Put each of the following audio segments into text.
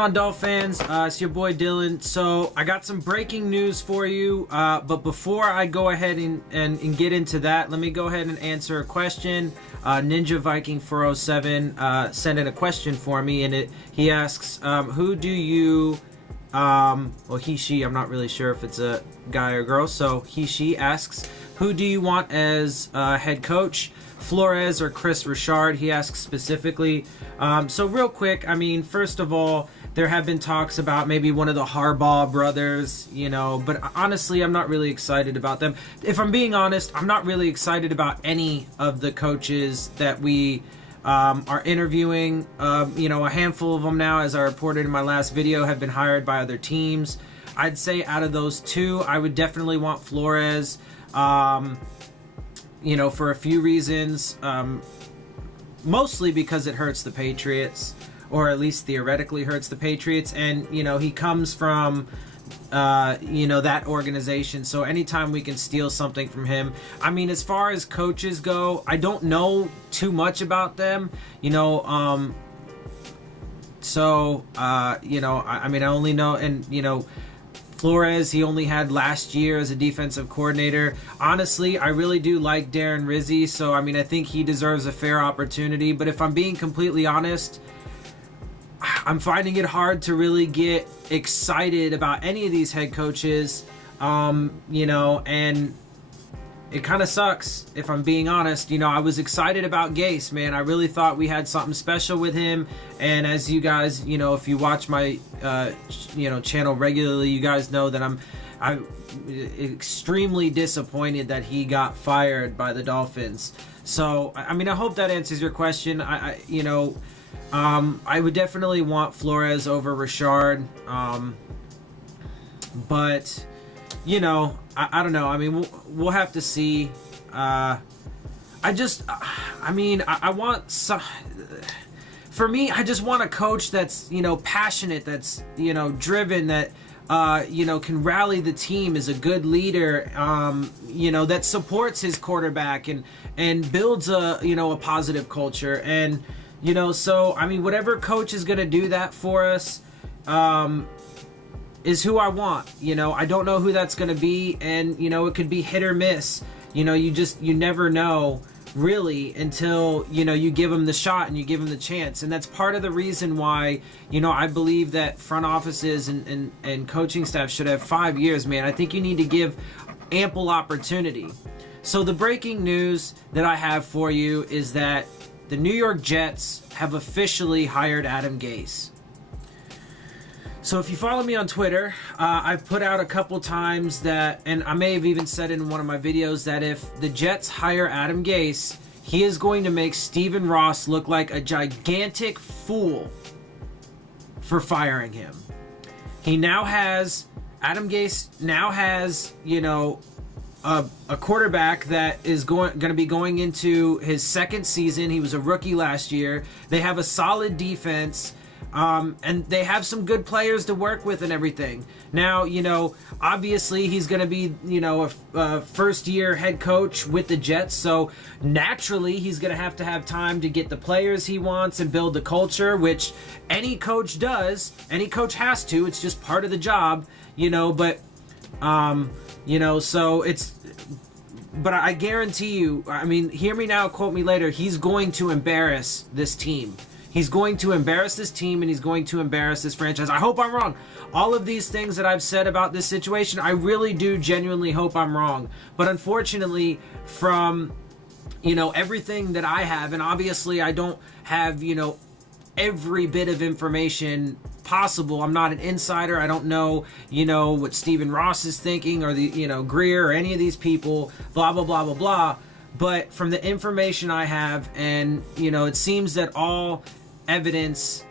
on, Dolphins? It's your boy Dillon. So I got some breaking news for you, but before I go ahead and get into that, let me go ahead and answer a question. Ninja Viking 407 sent in a question for me, and he asks, who do you, well, she, I'm not really sure if it's a guy or girl, so she asks, who do you want as head coach? Flores or Chris Richard, he asks specifically. So real quick, I mean, first of all, there have been talks about maybe one of the Harbaugh brothers, but honestly, I'm not really excited about them. If I'm being honest, I'm not really excited about any of the coaches that we are interviewing. A handful of them now, as I reported in my last video, have been hired by other teams. I'd say out of those two, I would definitely want Flores. For a few reasons, mostly because it hurts the Patriots, or at least theoretically hurts the Patriots, and, he comes from, that organization, so anytime we can steal something from him. I mean, as far as coaches go, I don't know too much about them, I only know, and, Flores, he only had last year as a defensive coordinator. Honestly, I really do like Darren Rizzi, so I think he deserves a fair opportunity. But if I'm being completely honest, I'm finding it hard to really get excited about any of these head coaches, and it kind of sucks, if I'm being honest. I was excited about Gase, man. I really thought we had something special with him. And as you guys, if you watch my, channel regularly, you guys know that I'm extremely disappointed that he got fired by the Dolphins. So, I hope that answers your question. I would definitely want Flores over Richard. But I don't know. We'll have to see. I want some. For me, I just want a coach that's passionate, that's driven, that can rally the team, is a good leader, that supports his quarterback and builds a positive culture, and so whatever coach is gonna do that for us, is who I want. I don't know who that's going to be, and it could be hit or miss. You never know really until you give them the shot and you give them the chance. And that's part of the reason why I believe that front offices and coaching staff should have 5 years, man. I think you need to give ample opportunity. So the breaking news that I have for you is that the New York Jets have officially hired Adam Gase. So if you follow me on Twitter, I've put out a couple times that, and I may have even said in one of my videos, that if the Jets hire Adam Gase, he is going to make Stephen Ross look like a gigantic fool for firing him. Adam Gase now has, a quarterback that is going to be going into his second season. He was a rookie last year. They have a solid defense. And they have some good players to work with and everything. Now, obviously he's going to be, a first-year head coach with the Jets, so naturally he's going to have time to get the players he wants and build the culture, which any coach does. Any coach has to. It's just part of the job, but, so it's... But I guarantee you, hear me now, quote me later, he's going to embarrass this team. He's going to embarrass this team, and he's going to embarrass this franchise. I hope I'm wrong. All of these things that I've said about this situation, I really do genuinely hope I'm wrong. But unfortunately, from, everything that I have, and obviously I don't have, every bit of information possible. I'm not an insider. I don't know, what Stephen Ross is thinking, or the, Greer, or any of these people, blah, blah, blah, blah, blah. But from the information I have, and, it seems that all evidence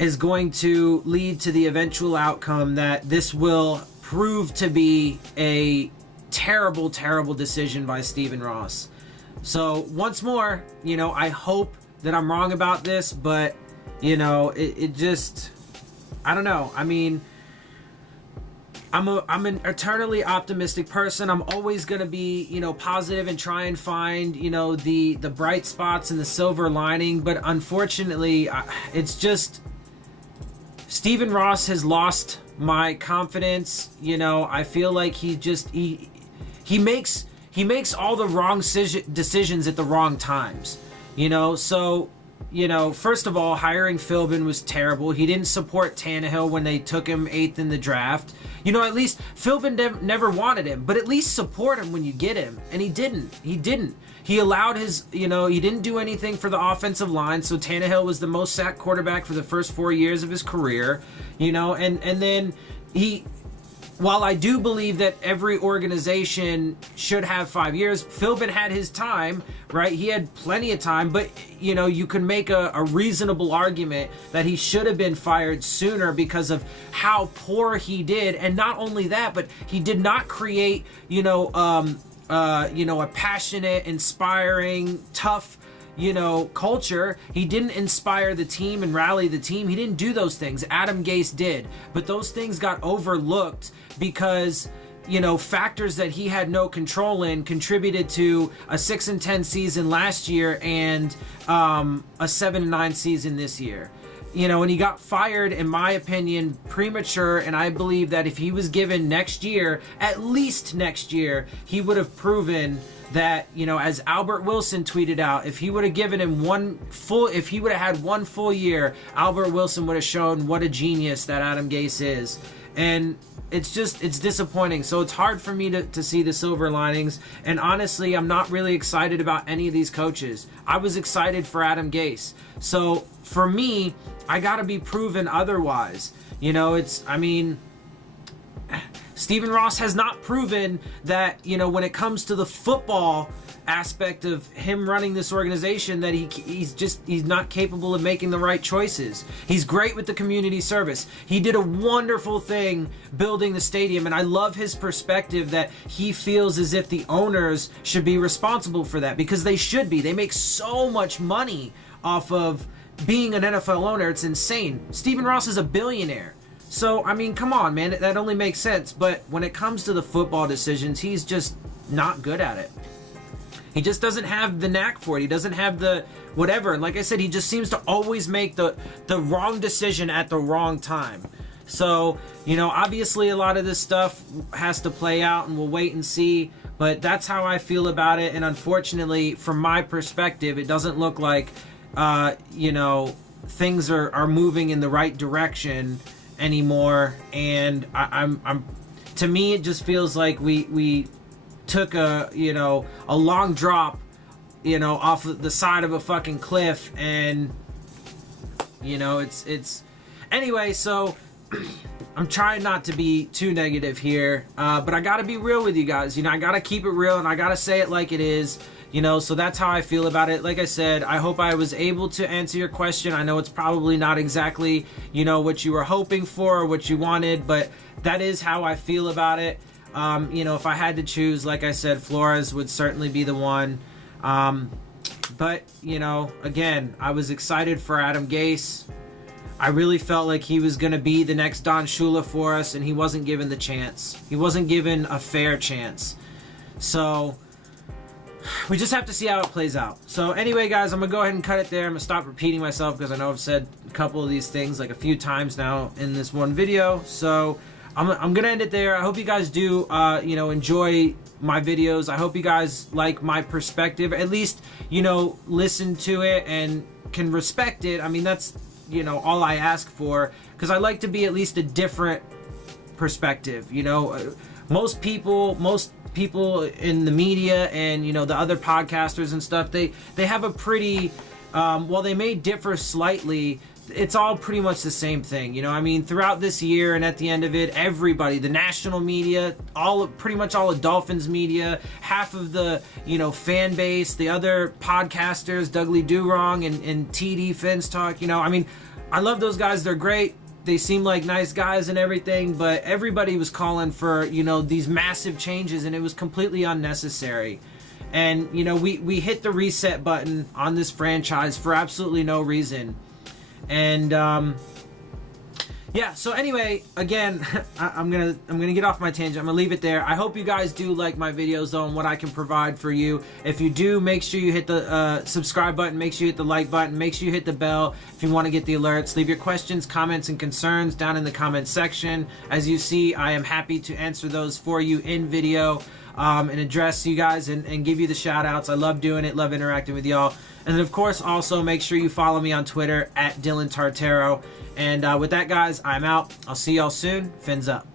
is going to lead to the eventual outcome that this will prove to be a terrible, terrible decision by Stephen Ross. So once more, I hope that I'm wrong about this, but, it just, I don't know. I'm an eternally optimistic person. I'm always going to be, positive and try and find, the bright spots and the silver lining. But unfortunately, it's just, Steven Ross has lost my confidence. You know, I feel like he makes all the wrong decisions at the wrong times. You know, so, you know, first of all, hiring Philbin was terrible. He didn't support Tannehill when they took him 8th in the draft. You know, at least Philbin never wanted him, but at least support him when you get him. And he didn't. He allowed his, you know, he didn't do anything for the offensive line, so Tannehill was the most sacked quarterback for the first 4 years of his career, you know, and then while I do believe that every organization should have 5 years, Philbin had his time, right? He had plenty of time, but, you know, you can make a reasonable argument that he should have been fired sooner because of how poor he did. And not only that, but he did not create, a passionate, inspiring, tough, culture. He didn't inspire the team and rally the team. He didn't do those things. Adam Gase did. But those things got overlooked because, factors that he had no control in contributed to a 6-10 season last year and a 7-9 season this year. And he got fired, in my opinion, premature, and I believe that if he was given next year, at least next year, he would have proven that, as Albert Wilson tweeted out, if he would have given him if he would have had one full year, Albert Wilson would have shown what a genius that Adam Gase is. And it's disappointing. So it's hard for me to see the silver linings. And honestly, I'm not really excited about any of these coaches. I was excited for Adam Gase. So for me, I got to be proven otherwise. Steven Ross has not proven that, when it comes to the football aspect of him running this organization, that he's not capable of making the right choices. He's great with the community service. He did a wonderful thing building the stadium, and I love his perspective that he feels as if the owners should be responsible for that, because they should be. They make so much money off of being an NFL owner. It's insane. Steven Ross is a billionaire. So, come on, man. That only makes sense. But when it comes to the football decisions, he's just not good at it. He just doesn't have the knack for it. He doesn't have the whatever. And like I said, he just seems to always make the wrong decision at the wrong time. So, obviously a lot of this stuff has to play out, and we'll wait and see. But that's how I feel about it. And unfortunately, from my perspective, it doesn't look like, things are moving in the right direction anymore. And I'm to me, it just feels like we took a long drop, off the side of a fucking cliff, and it's anyway. So I'm trying not to be too negative here, but I gotta be real with you guys. I gotta keep it real, and I gotta say it like it is. So that's how I feel about it. Like I said, I hope I was able to answer your question. I know it's probably not exactly, what you were hoping for or what you wanted, but that is how I feel about it. If I had to choose, like I said, Flores would certainly be the one. But, again, I was excited for Adam Gase. I really felt like he was going to be the next Don Shula for us, and he wasn't given the chance. He wasn't given a fair chance. So we just have to see how it plays out. So anyway, guys, I'm going to go ahead and cut it there. I'm going to stop repeating myself because I know I've said a couple of these things like a few times now in this one video. So I'm going to end it there. I hope you guys do, enjoy my videos. I hope you guys like my perspective. At least, listen to it and can respect it. That's, all I ask for, because I like to be at least a different perspective. Most people in the media and the other podcasters and stuff, they have a pretty while they may differ slightly, it's all pretty much the same thing. Throughout this year and at the end of it, everybody, the national media, pretty much all of Dolphins media, half of the fan base, the other podcasters, Dougley Do-Wrong and TD Phins Talk, I love those guys. They're great. They seem like nice guys and everything, but everybody was calling for, these massive changes, and it was completely unnecessary. And, we hit the reset button on this franchise for absolutely no reason. And, yeah, so anyway, again, I'm gonna get off my tangent. I'm gonna leave it there. I hope you guys do like my videos though and what I can provide for you. If you do, make sure you hit the subscribe button, make sure you hit the like button, make sure you hit the bell if you want to get the alerts. Leave your questions, comments, and concerns down in the comment section. As you see, I am happy to answer those for you in video and address you guys and give you the shout outs. I love doing it, love interacting with y'all. And then of course also make sure you follow me on Twitter at Dillon Tartaro. And with that, guys, I'm out. I'll see y'all soon. Fins up.